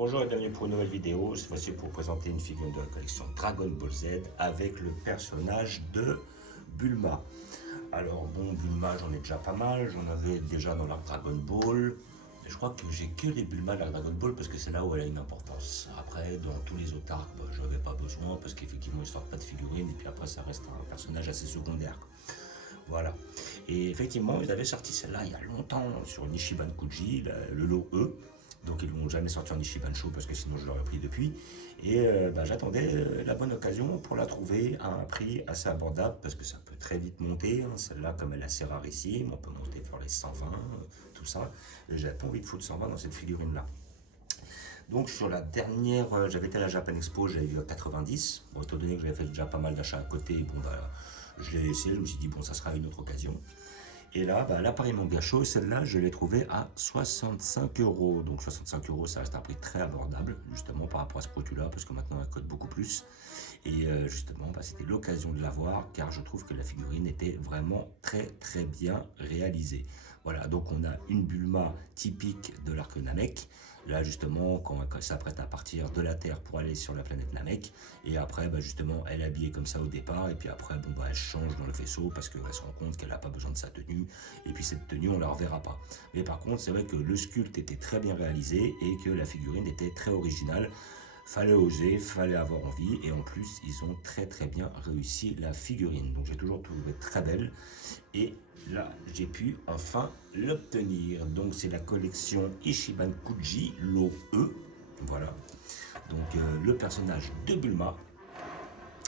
Bonjour et bienvenue pour une nouvelle vidéo. Cette fois-ci pour vous présenter une figurine de la collection Dragon Ball Z avec le personnage de Bulma. Alors bon, Bulma j'en ai déjà pas mal, j'en avais déjà dans l'arc Dragon Ball. Mais je crois que j'ai que les Bulma de l'arc Dragon Ball parce que c'est là où elle a une importance. Après, dans tous les autres arcs, je n'avais pas besoin parce qu'effectivement ils sortent pas de figurines et puis après ça reste un personnage assez secondaire. Voilà. Et effectivement, ils avaient sorti celle-là il y a longtemps sur Nishiban Kuji, le lot E. Donc ils ne l'ont jamais sorti en Ichiban Show parce que sinon je l'aurais pris depuis. Et j'attendais la bonne occasion pour la trouver à un prix assez abordable parce que ça peut très vite monter. Hein. Celle-là, comme elle est assez rarissime, on peut monter vers les 120, tout ça. J'avais pas envie de foutre 120 dans cette figurine-là. Donc sur la dernière, j'avais été à la Japan Expo, j'avais vu à 90. Bon, étant donné que j'avais fait déjà pas mal d'achats à côté, bon je l'ai laissé, je me suis dit bon ça sera une autre occasion. Et là, l'appareil Manga Show, celle-là, je l'ai trouvée à 65 €. Donc 65 €, ça reste un prix très abordable, justement par rapport à ce produit-là, parce que maintenant elle coûte beaucoup plus. Et justement, c'était l'occasion de l'avoir, car je trouve que la figurine était vraiment très bien réalisée. Voilà, donc on a une Bulma typique de l'arc Namek. Là, justement, quand elle s'apprête à partir de la Terre pour aller sur la planète Namek. Et après, justement, elle est habillée comme ça au départ. Et puis après, elle change dans le vaisseau parce qu'elle se rend compte qu'elle n'a pas besoin de sa tenue. Et puis cette tenue, on ne la reverra pas. Mais par contre, c'est vrai que le sculpte était très bien réalisé et que la figurine était très originale. Fallait oser, fallait avoir envie et en plus ils ont très bien réussi la figurine. Donc j'ai toujours trouvé très belle et là j'ai pu enfin l'obtenir. Donc c'est la collection Ichiban Kuji lot E. Voilà. Donc le personnage de Bulma.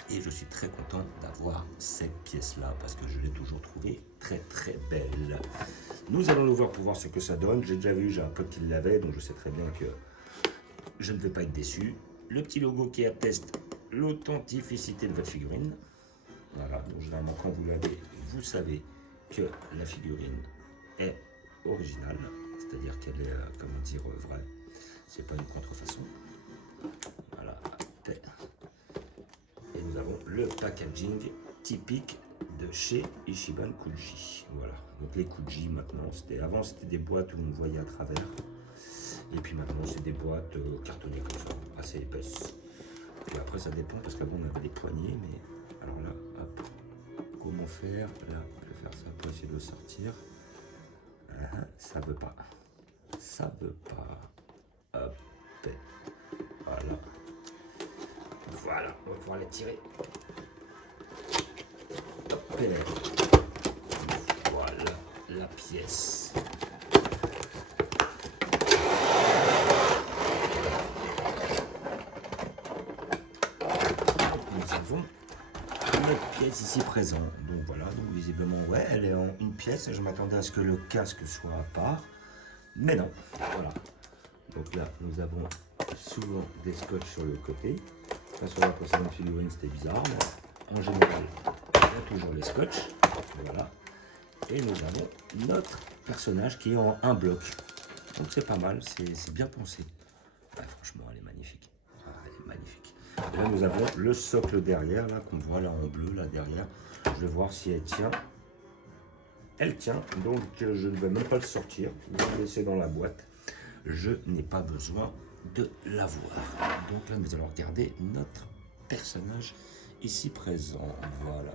Et je suis très content d'avoir cette pièce-là parce que je l'ai toujours trouvée très belle. Nous allons l'ouvrir pour voir ce que ça donne. J'ai déjà vu, j'ai un pote qui l'avait, donc je sais très bien que je ne vais pas être déçu. Le petit logo qui atteste l'authenticité de votre figurine. Voilà, donc généralement quand vous l'avez, vous savez que la figurine est originale, c'est-à-dire qu'elle est, comment dire, vraie. C'est pas une contrefaçon. Voilà. Et nous avons le packaging typique de chez Ichiban Kuji. Voilà. Donc les Kuji maintenant, avant c'était des boîtes où on voyait à travers. Et puis maintenant c'est des boîtes cartonnées comme ça, assez épaisses. Et après ça dépend parce qu'avant on avait des poignées, mais alors là, hop, comment faire? Là, je vais faire ça pour essayer de le sortir. Ça veut pas. Ça veut pas. Hop. Voilà. Voilà, on va pouvoir la tirer. Hop. Voilà la pièce. Nous avons notre pièce ici présente. Donc voilà, donc visiblement, ouais, elle est en une pièce. Je m'attendais à ce que le casque soit à part. Mais non, voilà. Donc là, nous avons souvent des scotch sur le côté. Enfin, sur la précédente figurine, c'était bizarre, mais en général, il y a toujours les scotch. Voilà. Et nous avons notre personnage qui est en un bloc. Donc c'est pas mal, c'est bien pensé. Ouais, franchement, elle est magnifique. Ah, elle est magnifique. Et là, nous avons le socle derrière, là, qu'on voit là en bleu, là derrière. Je vais voir si elle tient. Elle tient, donc je ne vais même pas le sortir. Je vais le laisser dans la boîte. Je n'ai pas besoin de l'avoir. Donc là, nous allons regarder notre personnage ici présent. Voilà,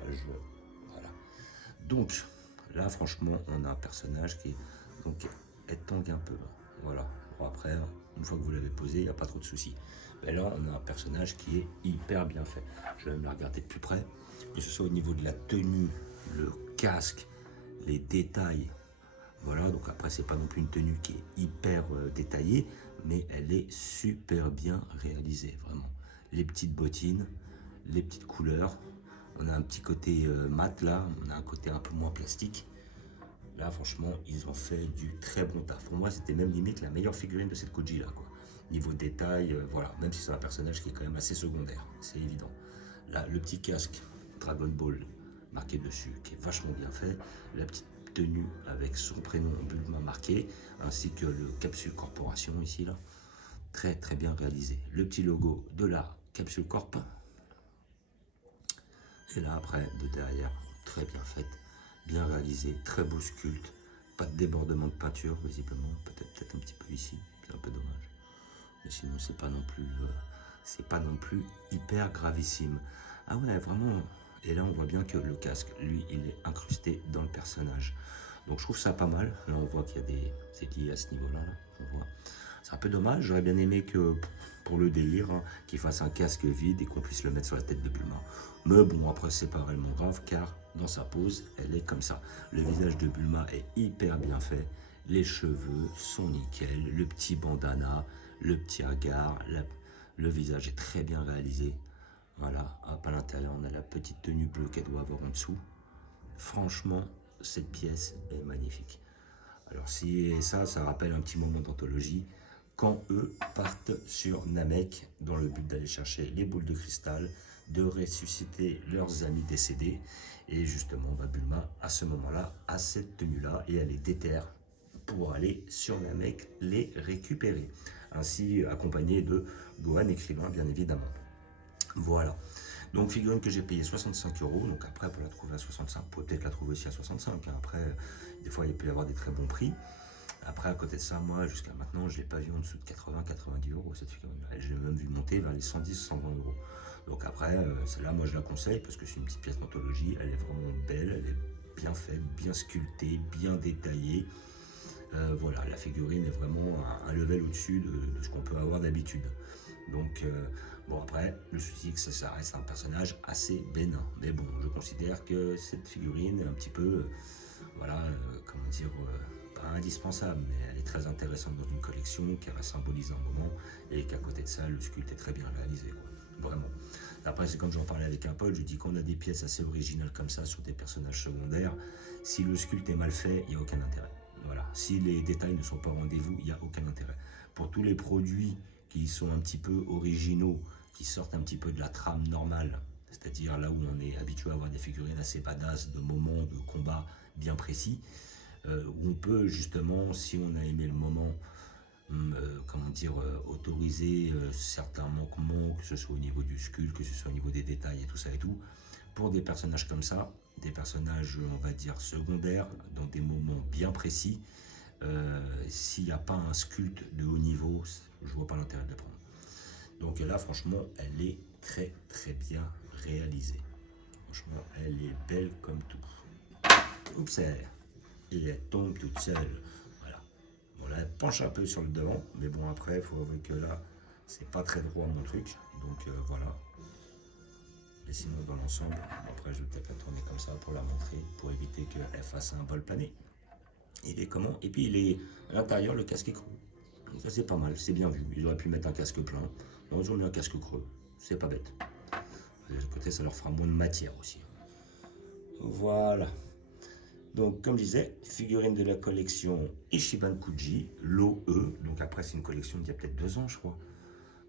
voilà. Donc là, franchement, on a un personnage qui elle tangue un peu. Voilà. Bon, après, une fois que vous l'avez posé, il n'y a pas trop de soucis. Mais là, on a un personnage qui est hyper bien fait. Je vais même la regarder de plus près. Que ce soit au niveau de la tenue, le casque, les détails. Voilà, donc après, c'est pas non plus une tenue qui est hyper détaillée, mais elle est super bien réalisée, vraiment. Les petites bottines, les petites couleurs. On a un petit côté mat là, on a un côté un peu moins plastique. Là, franchement, ils ont fait du très bon taf. Pour moi, c'était même limite la meilleure figurine de cette Kuji là, quoi. Niveau détail, voilà, même si c'est un personnage qui est quand même assez secondaire, c'est évident. Là, le petit casque Dragon Ball marqué dessus, qui est vachement bien fait. La petite tenue avec son prénom Bulma marqué, ainsi que le Capsule Corporation ici là, très bien réalisé. Le petit logo de la Capsule Corp. Et là après, de derrière, très bien faite, bien réalisé, très beau sculpte, pas de débordement de peinture visiblement, peut-être un petit peu ici, c'est un peu dommage. Mais sinon c'est pas non plus hyper gravissime. Ah ouais, vraiment. Et là, on voit bien que le casque, lui, il est incrusté dans le personnage. Donc je trouve ça pas mal. Là, on voit qu'il y a des aiguilles à ce niveau-là. Là, on voit. C'est un peu dommage. J'aurais bien aimé que, pour le délire, hein, qu'il fasse un casque vide et qu'on puisse le mettre sur la tête de Bulma. Mais bon, après, c'est pas réellement grave, car dans sa pose, elle est comme ça. Le visage de Bulma est hyper bien fait. Les cheveux sont nickel. Le petit bandana, le petit regard, le visage est très bien réalisé. Voilà, hop, à l'intérieur, on a la petite tenue bleue qu'elle doit avoir en dessous. Franchement, cette pièce est magnifique. Alors si ça rappelle un petit moment d'anthologie, quand eux partent sur Namek dans le but d'aller chercher les boules de cristal, de ressusciter leurs amis décédés. Et justement, Bulma, à ce moment-là, a cette tenue-là et elle est déterre pour aller sur Namek les récupérer. Ainsi accompagnée de Gohan écrivain, bien évidemment. Voilà. Donc figurine que j'ai payé 65 euros. Donc après, pour la trouver à 65, vous pouvez peut-être la trouver aussi à 65. Hein. Après, des fois, il peut y avoir des très bons prix. Après, à côté de ça, moi, jusqu'à maintenant, je ne l'ai pas vu en dessous de 80-90 euros, cette figurine-là. Je l'ai même vu monter vers les 110-120 euros. Donc après, celle-là, moi, je la conseille parce que c'est une petite pièce d'anthologie. Elle est vraiment belle, elle est bien faite, bien sculptée, bien détaillée. Voilà, la figurine est vraiment un level au-dessus de ce qu'on peut avoir d'habitude. Donc, bon, après, le souci, c'est que ça reste un personnage assez bénin. Mais bon, je considère que cette figurine est un petit peu, voilà, comment dire, pas indispensable, mais elle est très intéressante dans une collection qui reste symbolise un moment et qu'à côté de ça, le sculpte est très bien réalisé, quoi. Vraiment. Après, c'est comme j'en parlais avec un pote, je dis qu'on a des pièces assez originales comme ça sur des personnages secondaires. Si le sculpte est mal fait, il n'y a aucun intérêt. Voilà. Si les détails ne sont pas au rendez-vous, il n'y a aucun intérêt. Pour tous les produits qui sont un petit peu originaux, qui sortent un petit peu de la trame normale, c'est-à-dire là où on est habitué à avoir des figurines assez badass, de moments de combat bien précis, où on peut justement, si on a aimé le moment, comment dire, autoriser certains manquements, que ce soit au niveau du sculpte, que ce soit au niveau des détails et tout ça et tout, pour des personnages comme ça, des personnages, on va dire, secondaires, dans des moments bien précis, s'il n'y a pas un sculpte de haut niveau, je vois pas l'intérêt de la prendre. Donc là, franchement, elle est très très bien réalisée. Franchement, elle est belle comme tout. Oups, et elle tombe toute seule. Voilà. Bon, là, elle penche un peu sur le devant, mais bon, après, il faut avouer que là, c'est pas très droit mon truc. Donc voilà. Mais sinon, dans l'ensemble, après, je vais peut-être la tourner comme ça pour la montrer, pour éviter qu'elle fasse un vol plané. Il est comment? Et puis, il est à l'intérieur, le casque est creux. Donc ça, c'est pas mal, c'est bien vu. Ils auraient pu mettre un casque plein. Non, ils ont mis un casque creux. C'est pas bête. De l'autre côté, ça leur fera moins de matière aussi. Voilà. Donc, comme je disais, figurine de la collection Ichiban Kuji, l'OE. Donc après, c'est une collection d'il y a peut-être 2 ans, je crois.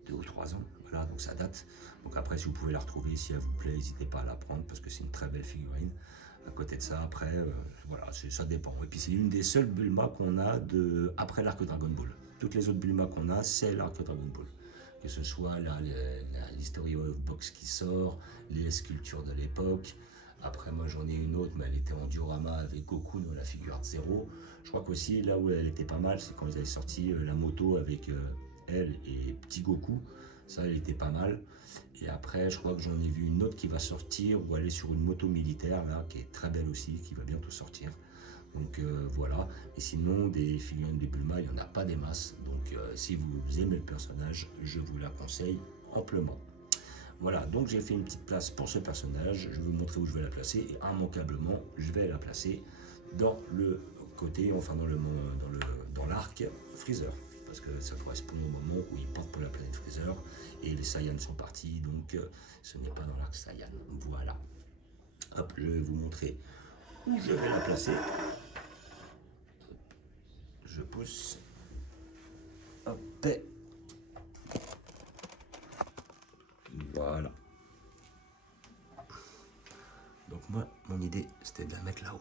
2 ou 3 ans. Voilà, donc ça date. Donc après, si vous pouvez la retrouver, si elle vous plaît, n'hésitez pas à la prendre parce que c'est une très belle figurine. À côté de ça, après, voilà, ça dépend. Et puis c'est une des seules Bulma qu'on a après l'arc Dragon Ball. Toutes les autres Bulma qu'on a, c'est l'arc Dragon Ball. Que ce soit l'History of Box qui sort, les sculptures de l'époque. Après, moi j'en ai une autre, mais elle était en diorama avec Goku dans la figure de Zero. Je crois qu'aussi, là où elle était pas mal, c'est quand ils avaient sorti la moto avec elle et petit Goku. Ça, elle était pas mal. Et après, je crois que j'en ai vu une autre qui va sortir, où elle est sur une moto militaire, là, qui est très belle aussi, qui va bientôt sortir. Donc voilà. Et sinon, des figurines de Bulma, il n'y en a pas des masses. Donc si vous aimez le personnage, je vous la conseille amplement. Voilà, donc j'ai fait une petite place pour ce personnage. Je vais vous montrer où je vais la placer. Et immanquablement, je vais la placer dans le côté, enfin dans l'arc Freezer. Parce que ça correspond au moment où ils partent pour la planète Freezer. Et les Saiyans sont partis, donc ce n'est pas dans l'arc Saiyan. Voilà. Hop, je vais vous montrer où je vais la placer. Je pousse. Hop. Voilà. Donc moi, mon idée, c'était de la mettre là-haut.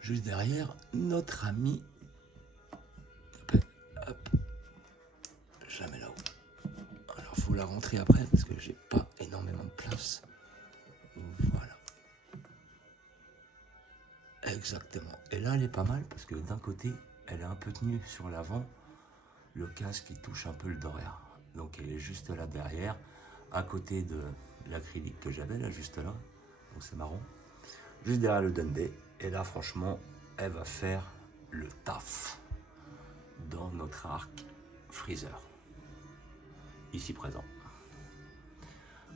Juste derrière notre ami. Hop. Je la mets là-haut. Alors, faut la rentrer après parce que j'ai pas énormément de place. Voilà. Exactement. Et là, elle est pas mal parce que d'un côté, elle est un peu tenue sur l'avant. le casque qui touche un peu le doré. Donc elle est juste là derrière, à côté de l'acrylique que j'avais là, juste là. Donc c'est marrant. Juste derrière le Dundee. Et là, franchement, elle va faire le taf dans notre arc freezer. Ici présent.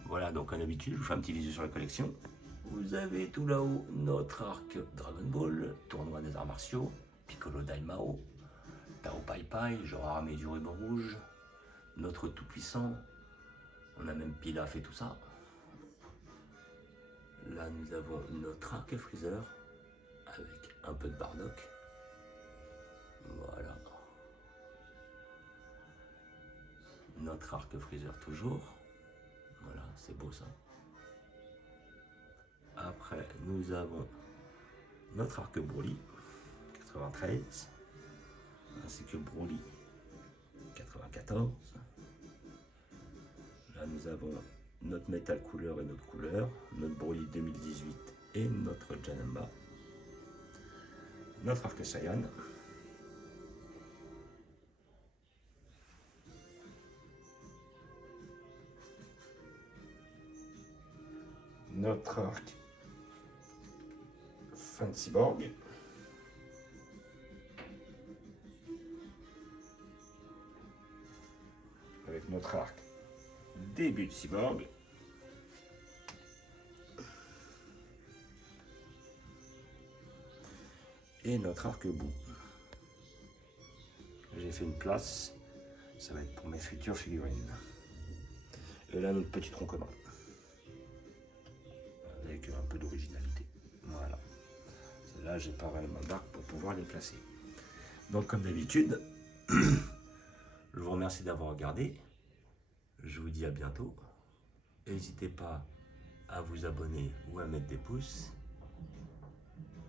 Voilà, donc comme d'habitude, je vous fais un petit visu sur la collection. Vous avez tout là-haut notre arc Dragon Ball, tournoi des arts martiaux, Piccolo Daimao, Tao Pai Pai, genre armée du ruban rouge, notre tout-puissant, on a même Pilaf et tout ça. Là, nous avons notre arc Freezer, avec un peu de Bardock. Voilà. Notre arc Freezer toujours. Voilà, c'est beau ça. Après, nous avons notre arc Broly, 93, ainsi que Broly, 94. Là, nous avons notre métal couleur et notre couleur, notre Broly 2018 et notre Janemba, notre arc Saiyan, notre arc fin de cyborg, avec notre arc début de cyborg, et notre arc bout. J'ai fait une place, ça va être pour mes futures figurines. Et là, notre petit tronc commun, avec un peu d'originalité. Voilà. Là, j'ai pas réellement d'arc pour pouvoir les placer. Donc, comme d'habitude, je vous remercie d'avoir regardé. Je vous dis à bientôt. N'hésitez pas à vous abonner ou à mettre des pouces.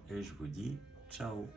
Et je vous dis ciao.